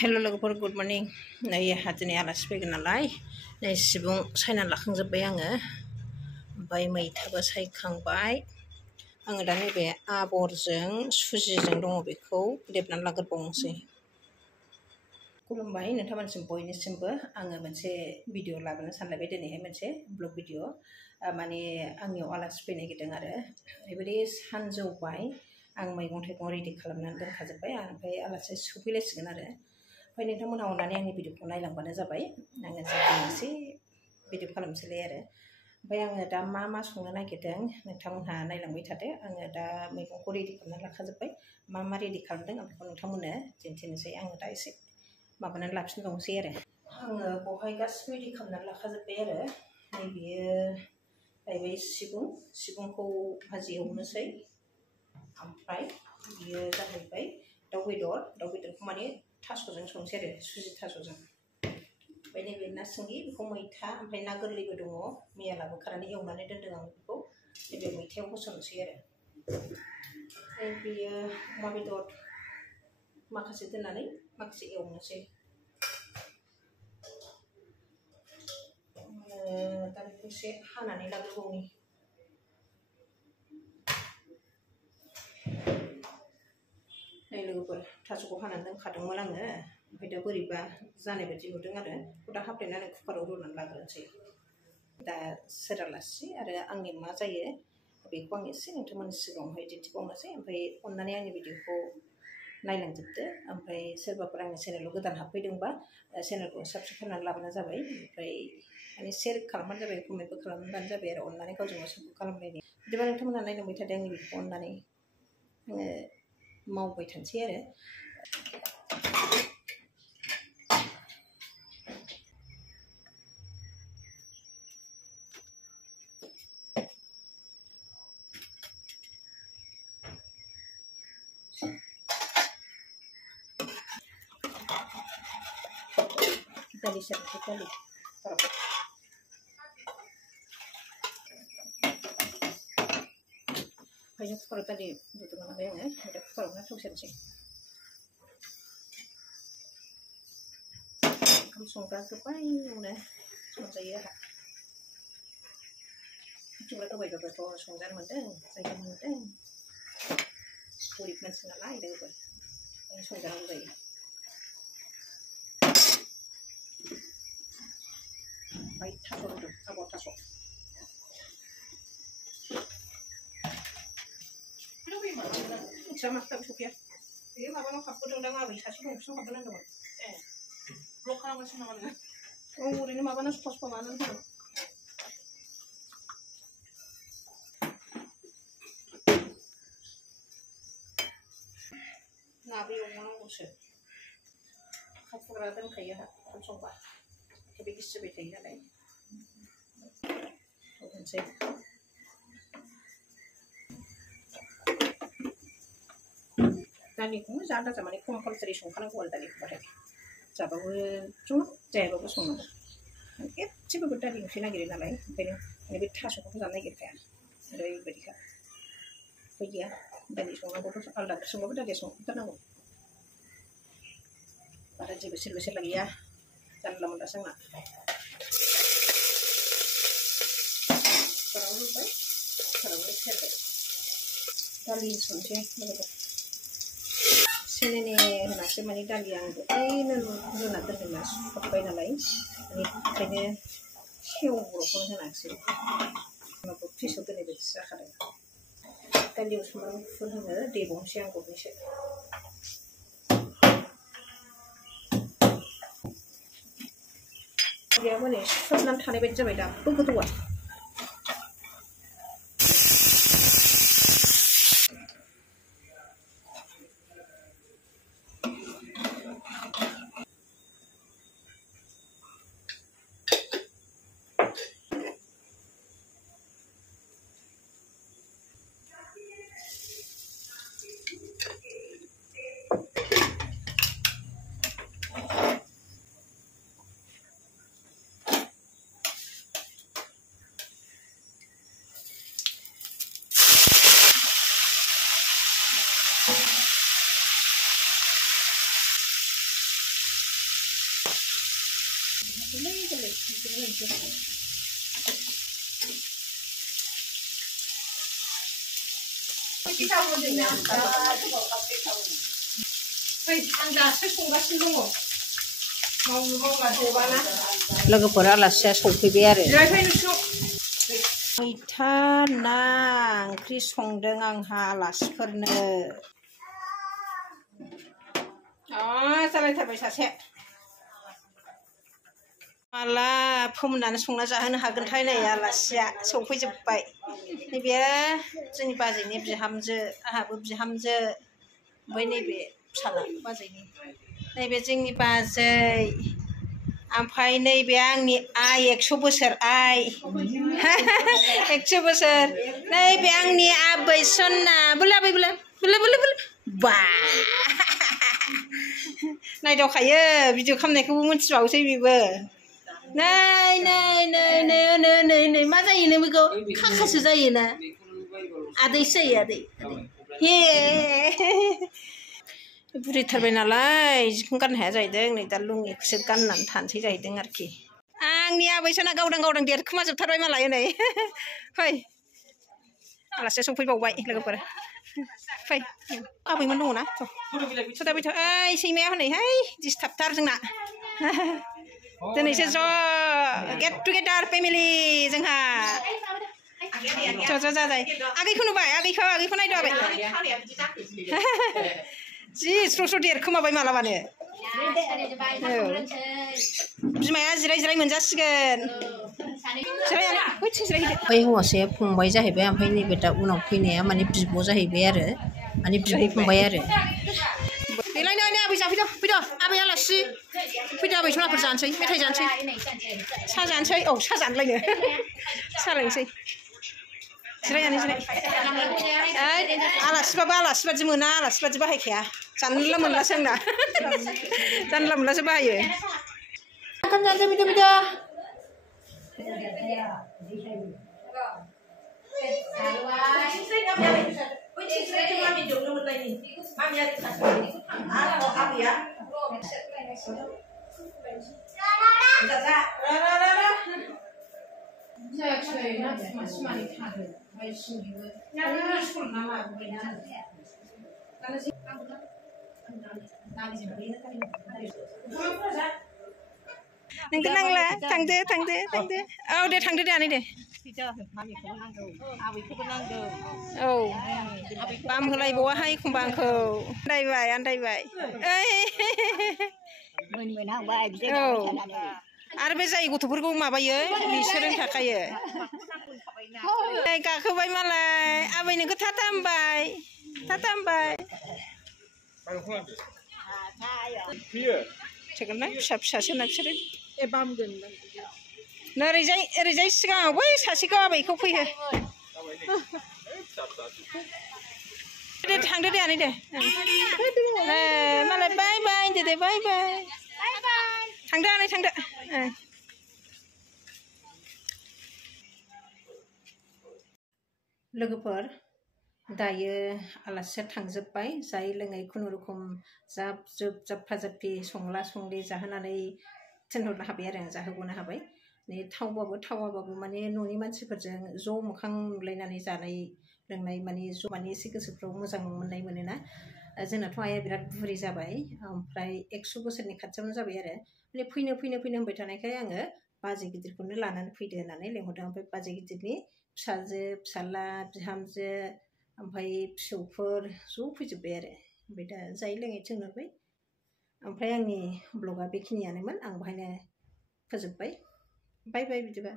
हेल' लोगोफोर good morning नै आंहा दिनै आलासि फैगोन नालाय नै सिबुं सायनानै लाखांजोब्बाय आङो ओमफ्राय मैथाबो सायखांबाय आङो दा नैबे आबरजों सुजिजों दङ बेखौ लेबनानै लाग्रोबावनोसै। खुलुमबाय नोंथांमोनसिम बयनिसिमबो आङो मोनसे भिडिअ लाबोनो सानलायबाय दिनैहाय मोनसे ब्लग भिडिअ माने आंनियाव आलासि फैनो नागिरदों आरो ओरैबायदि सानजौबाय आं मैगं थाइगं रेडि खालामनानै दोनखाजोब्बाय ओमफ्राय आलासि सफैलायसिगोन आरो ओमफ्राय नोंथांमोनहा अननानै आंनि भिडिअखौ नायलांबानो जाबाय आङो एसे भिडिअ खालामसैलाय आरो ओमफ्राय आङो दा मा संनो नागिरदों नोंथांमोनहा नायलांबाय थादो। आङो दा मैगंखौ रेडि खालामनानै लाखाजोब्बाय मा रेडि खालामदों आं बेखौ नोंथांमोननो दिन्थिनोसै। आङो दा एसे माबानानै लाफिनबावनोसै आरो आङो बेवहाय गासिबो रेडि खालामनानै लाखाजोब्बाय आरो नैबेयो जाहैबाय सिबुंखौ भाजि एवनोसै ओमफ्राय बियो जाहैबाय दाउ बेदरखौ माने थास'जों संसै आरो सुजि थास'जों। ओमफ्राय नैबे ना सिंगि बेखौ मैथा ओमफ्राय ना गोरलैबो दङ मैया लाबोखानानै एवनानै दोनदों आं बेखौ नैबे मैथायाव होसननोसै आरो ओमफ्राय बेयो अमा बेदर माखासे दोननानै माखासे एवनोसै। दा बेखौ एसे हानानै लाग्रोबावनि नै लोगोफोर थास'खौ हानानै दोनखादोंमोन आङो ओमफ्राय दा बोरैबा जानाय बायदि नुदों आरो बेखौ दा हाफ्लेनानै कुकाराव रुनानै लाग्रोनोसै। दा सोरालासि आरो आंनि मा जायो बेखौ आं एसे नोंथांमोननि सिगाङावहाय दिन्थिबावनोसै। ओमफ्राय अननानै आंनि भिडिअखौ नायलांजोबदो। ओमफ्राय सोरबाफोर आंनि चेनेलाव गोदान हाबफैदोंबा चेनेलखौ साबस्क्राइब खालामनानै लाबानो जाबाय। ओमफ्राय माने शेयार खालामबानो जाबाय कमेन्टबो खालामबानो जाबाय आरो अननानै गावजों गाव सापर्ट खालामलायनाय बिदिबा नोंथांमोनहा नायलांबाय थादों आंनि भिडिअखौ अननानै आङो मावबाय थानोसै आरो दालि सेरनोसै दालि ओंखायनो कुकाराव दालि रुदोंमोन नालाय आङो दा कुकारावनो थाव सेरनोसै। ओंखाम संग्रा गोबाङावनो संजायो आंहा संग्रा गोबायबाबोथ' संजानो मोन्दों जायगा मोन्दों गरिब मानसि नालाय लोगोफोर ओंखायनो संजानांगौ जायो। ओमफ्राय थास' रुदों आबर थास' मिथिया माथो दाबो सफैया बे माबानाव हाबबोदोंदां आबै सासे दं बिसिनाव हाबबोनो होनदोंमोन। ब्लक खालामगासिनो नामा नोङो? औ ओरैनो माबाना सफा माबानानै होदों। नाबो एवनांगौसो ओंखाम संग्रा दोनखायो आंहा ओंखाम संबा बे गिसिबाय थायो नालाय होनोसै। दालिखौ जा दाजा माने कम्पालसारि संखानांगौ आरो दालिखौबाथाय जाबाबो सङो जायाबाबो संनांगौ एसेबाबो दालि ओंख्रि नागिरो नालाय ओंखायनो बे थास'खौथ' जानो नागिरखाया ओरैबायदिखा उफाय गैया दालि संनांगौथ' आलदा ओंख्रि संबाबो दालिया संथारनांगौ बारा जेबो सेरला गैया जानला मोनलासो आंना कुकाराव रुबाय कुकारावनो सेरबाय दालि संसै लोगोफोर सेनेने होनासो माने दालिया आं दहायनो रुना दोनदोंना सुखाबाय नालाय माने ओंखायनो सेवब्रबखौनो होनाखिसै उनाव फ्रिजआव दोननाय बायदिसो जाखादों। दालियाव सामब्राम गुफुर होनो देबावनोसै आं गरनैसो दालिया माने सुहाबनानै थानाय बायदि जाबाय दाबो गोदौआ लोगोफोर आलासिया सफैबाय आरो मैथा ना ओंख्रि संदों आंहा आलासिफोरनो जालायथारबाय सासे माला फोमोननानै संना जाहोनो हागोनथाय नै आलासिया सफैजोब्बाय नैबे जोंनि बाजैनि बिहामजो आंहाबो बिहामजो ओमफ्राय नैबे फिसाला बाजैनि नैबे जोंनि बाजै ओमफ्राय नैबे आंनि आइ 100 बोसोर आइ 100 बोसोर नैबे आंनि आबै सना बोला बोला बोला बोला बोला बा नायदावखायो भिडिअ खालामनायखौबो मिथिबावसै बेबो नै नै नै नै नै नै नै मा जायो नों बेखौ खाखासो जायोना आदैसो जायो आदै हे बुरैथारबाय नालाय जिखौनो गाननो हाया जाहैदों नै दा लुङिखौसो गाननानै थानोसै जाहैदों आरोखि आंनि आबै सना गावदां गावदां देरखोमाजोबथारबाय मालाय नै फै आलासिया सफैबावबाय लोगोफोर फै आबैमोन दङ ना सदा बैथ' ओइ सैमाया हनैहाय दिस्टार्बथार जोंना दिनैसो ज' गेट टुगेदार फेमिलि जोंहा ज' जाजाय आगैखौ नुबाय आगैखौ नायदो आबै जि स्र' स्र' देरखोमाबाय मालाबानो बिमाया जिराय जिराय मोनजासिगोन बै हौवासाया फंबाय जाहैबाय ओमफ्राय नैबे दा उनाव फैनाया माने बिब' जाहैबाय आरो माने बिबै फंबाय आरो देलाय नै आबै जाफैदो फैदो आबै आलासि फैदो आबै सनाफोर जानोसै मेथाइ जानोसै साहा जानोसै औ साहा जानोलायनो साहा लोंसै जिरायनानै जिराय आलासिबाबो आलासि बादि मोना आलासि बादि बाहायखाया जानला मोनलासो आंना जानला मोनलासो बाहायो ओंखाम जानोसै फैदो फैदो नोंखौ नांला थांदो थांदो थांदो औ दे थांदो दे आनै दे औ बाम होलायबावाहाय एखमबा आंखौ आन्दायबाय औ आरो बे जाय गथ'फोरखौ माबायो बिसोरनो थाखायो गाखोबाय मालाय आबै नोंखौ थाथा होनबाय थिगोन ना फिसा फिसासोना बिसोरो ओरैजाय सिगाङाव बै सासेखौ आबैखौ फैहो दे थांदो दे आनै दे मालाय बाय बाय होनदो दे बाय बाय थांदो आनै थांदो लोगोफोर दायो आलासिया थांजोब्बाय जायै लोङै खुनुरुखुम जाब जोब जाबफा जाबफि संला संलि जाहोनानै थिनहरनो हाबाय आरो आं जाहोग'नो हाबाय नै थावबाबो थावाबाबो माने न'नि मानसिफोरजों ज' मोखां नुलायनानै जानाय लोंनाय माने ज' माने एसे गोसोफ्राव मोजां मोननाय मोनोना जोंनाथ' आइया बिराद बुरि जाबाय ओमफ्राय 100 बोसोरनि खाथियावनो जाबाय आरो माने फैनो होनबाय थानायखाय आङो बाजै गिदिरखौनो लानानै फैदो होननानै लेंहरदों ओमफ्राय बाजै गिदिरनि फिसाजो फिसाला बिहामजो ओमफ्राय फिसौफोर ज' फैजोब्बाय आरो ओमफ्राय दा जायै लोङै थिनहरबाय ओमफ्राय आंनि ब्लगा बेखिनियानोमोन आं बेहायनो फोजोब्बाय बाय बाय बिदिबा